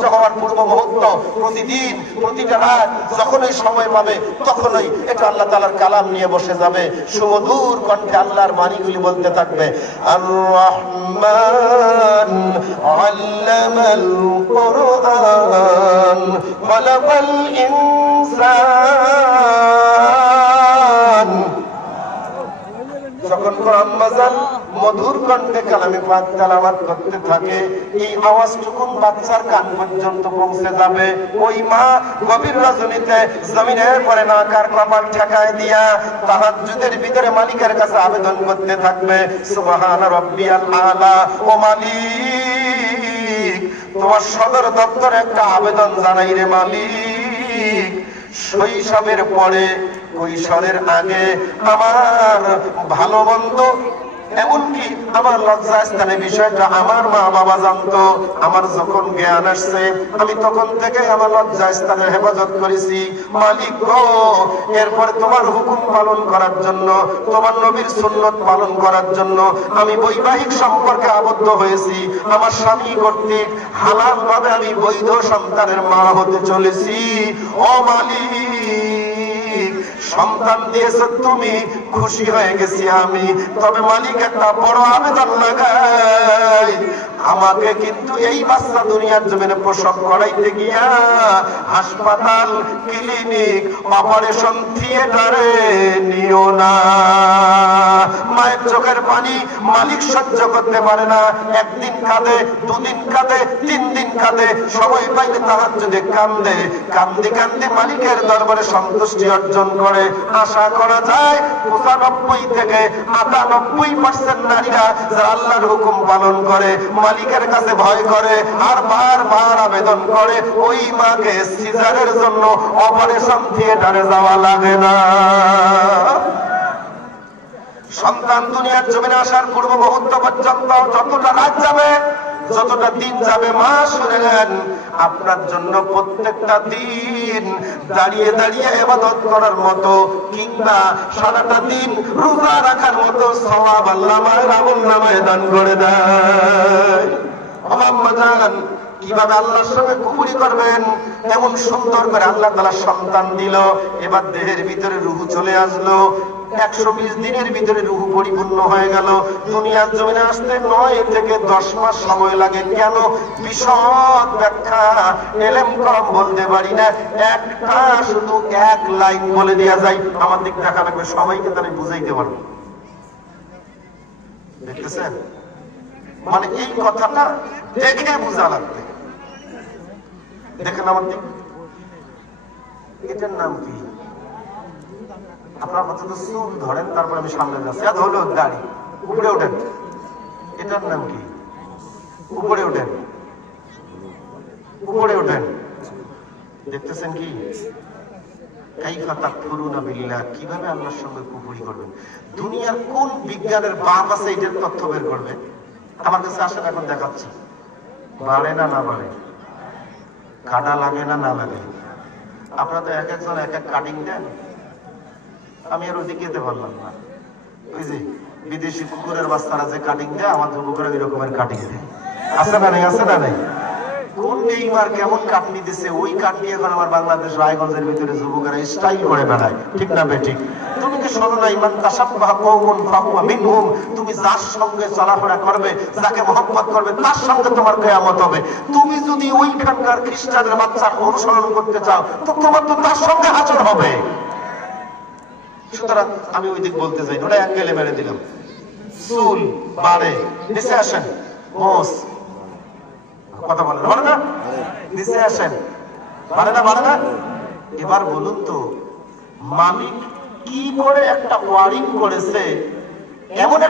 সূর্য হওয়ার পূর্ব মুহূর্ত, প্রতিদিন প্রতিটা রাত যখনই সময় পাবে তখনই এটা আল্লাহ তাআলার কালাম নিয়ে বসে যাবে, সুমধুর কণ্ঠে আল্লাহর বাণীগুলি বলতে থাকবে। আর রহমান আল্লামাল কুরআন খালাকাল ইনসান। যখন আম্মাজান মধুর কণ্ঠে কালামে পাক তেলাওয়াত করতে থাকে, এই আওয়াজটুকু বাচ্চার কান পর্যন্ত পৌঁছে যাবে। ওই মা গভীর রজনীতে জমিনের পরে নাকার কপাল ঠেকায় দিয়া তাহাজ্জুদের ভিতরে মালিকের কাছে আবেদন করতে থাকবে, সুবহান রাব্বিয়াল আলা। ও মালিক, তোমার সদর দপ্তরে একটা আবেদন জানাই রে মালিক। শৈশবের পরে কৈশোরের আগে আমার ভালো মন্দ, এমনকি আমার লজ্জাস্থানের বিষয়টা আমার মা বাবা জানতো। আমার যখন জ্ঞান আসছে আমি তখন থেকে আমার লজ্জাস্থানের হেফাজত করেছি। মালিক গো, এরপরে তোমার হুকুম পালন করার জন্য, তোমার নবীর সুন্নত পালন করার জন্য আমি বৈবাহিক সম্পর্কে আবদ্ধ হয়েছি। আমার স্বামী কর্তৃক হালাল ভাবে আমি বৈধ সন্তানের মা হতে চলেছি। ও মালিক, সন্তান দিয়েছো তুমি, খুশি হয়ে গেছি আমি। তবে মালিক একটা বড় আবেদন লাগাই, আমাকে কিন্তু এই বাচ্চা দুনিয়ার জমিনে প্রসব করাইতে গিয়া হাসপাতাল, ক্লিনিক, অপারেশন থিয়েটারে নিও না। মায়ের চোখের পানি মালিক সহ্য করতে পারে না। একদিন কাঁদে, দুদিন কাঁদে, 3 দিন কাঁদে, সময় পাইলে তাহাজ্জুদে কান্দে। কান্দি কান্দি মালিকের দরবারে সন্তুষ্টি অর্জন করে। আশা করা যায় 95 থেকে 98% নারীরা যারা আল্লাহর হুকুম পালন করে, মালিকের কাছে ভয় করে আর বারবার আবেদন করে, ওই মাকে সিজারের জন্য অপারেশন থিয়েটারে যাওয়া লাগে না। সন্তান দুনিয়ার জমিনে আসার পূর্ব মুহূর্ত পর্যন্ত যতটা রাত যাবে, যতটা দিন যাবে, মা শুনেলেন, আপনার জন্য প্রত্যেকটা দিন দাঁড়িয়ে দাঁড়িয়ে ইবাদত করার মতো কিংবা সারাটা দিন রোজা রাখার মতো সওয়াব আল্লাহ মায়ের আমলনামায় দান করে দেয়। আম্মা জান, কিভাবে আল্লাহর সঙ্গে কুফরি করবেন, এমন সুন্দর করে আল্লাহ তাআলা সন্তান দিল। এবার দেহের ভিতরে রূহ চলে আসলো। 120 দিনের ভিতরে রূহ পরিপূর্ণ হয়ে গেল। দুনিয়ার জমিনে আসতে 9 থেকে 10 মাস সময় লাগে। কেন? বিশদ ব্যাখ্যা এলেম কম বলতে পারি না, একটা শুধু 1 লাইন বলে দেয়া যায়। আমার দিক দেখা লাগবে, সবাইকে তাহলে বুঝাইতে পারবো। দেখতেছেন, মানে এই কথাটা দেখে বোঝা লাগবে। দেখেন আমার দিক, এটার নাম কি? আপনার পর্যন্ত চুল ধরেন, তারপর আমি সামনে যাচ্ছি। আর হলো দাড়ি, উপরে ওঠেন। এটার নাম কি? উপরে ওঠেন, উপরে ওঠেন। দেখতেছেন কি? কাইফা তাকফুরুনা বিল্লাহ, কিভাবে আল্লাহর সঙ্গে কুফরি করবেন। দুনিয়ার কোন বিজ্ঞানের বাপ আছে এটার তথ্য বের করবে? আমার কাছে আসেন, এখন দেখাচ্ছি। বাড়ে না না বাড়ে, কাটা লাগে না না লাগে। আপনারা তো এক একজন এক এক কাটিং দেন, আমি আর ওইদিকে যেতে পারলাম না। ওই যে বিদেশি কুকুরের বাচ্চারা যে কাটিং দেয়, আমার যুবকরা ওই রকমের কাটিং দেয়। আছে না নেই? আছে না নেই? কোন নেইমার কেমন কাটনি দিছে, ওই কাটনি এখন আমার বাংলাদেশ রায়গঞ্জের ভিতরে যুবকেরা স্টাইল করে বেড়ায়। ঠিক না বেঠিক? তুমি কি শোনো না, ইমান তাশাব্বাহা কওমুন ফাহুয়া মিনহুম, তুমি যার সঙ্গে চলাফেরা করবে, যাকে মহব্বত করবে, তার সঙ্গে তোমার কিয়ামত হবে। তুমি যদি ওইখানকার খ্রিস্টানের বাচ্চার অনুসরণ করতে চাও, তো তোমার তো তার সঙ্গে হাজির হবে। সুতরাং আমি ওই দিক বলতে চাই, ওটা অ্যাঙ্গেলে মেরে দিলাম। চুল বাড়ে, নিচে আসেন। মোস কথা বলেন, বলে না? নিচে আসেন, বাড়ে না? বাড়ে না? এবার বলুন তো, মালিক কি করে একটা ওয়ারিং করেছে, এমন